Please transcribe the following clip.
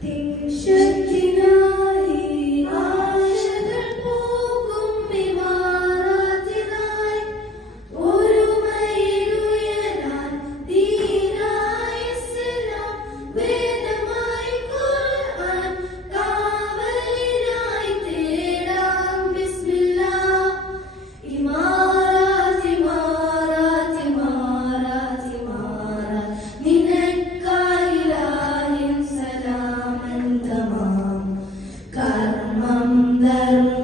Think you should know. Mandarma.